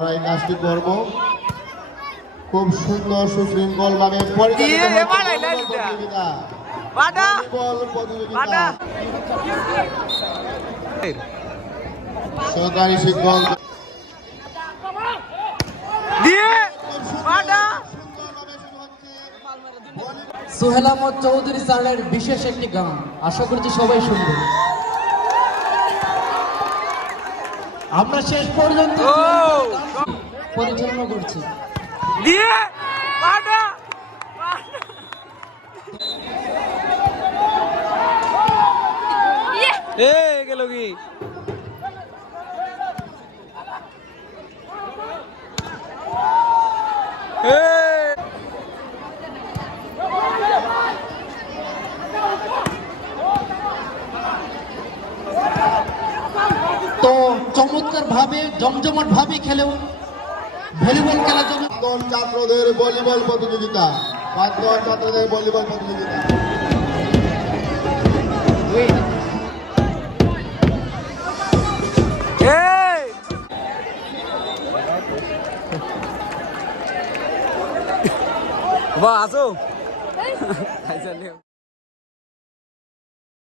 আমরা এই কাজটি করব। খুব সুন্দর সুশৃঙ্খল ভাবে দিয়ে এবার এলাই দিতা। প্রতিযোগিতা। সহকারী শিক্ষক। দিয়ে। বাটা সুন্দরভাবে শুরু হচ্ছে। সোহেল আহমদ চৌধুরী স্যারের বিশেষ একটি গান। আশা করছি সবাই শুনবে। আমরা শেষ পর্যন্ত পরিচালনা করছি। দিয়ে এ গেল কি? এ চমৎকার ভাবে জমজমাট ভাবে খেলেও ভলিবল খেলার জন্য প্রাক্তন ছাত্রদের ভলিবল প্রতিযোগিতা? প্রাক্তন ছাত্রদের ভলিবল প্রতিযোগিতা। এই! বাহ আসো।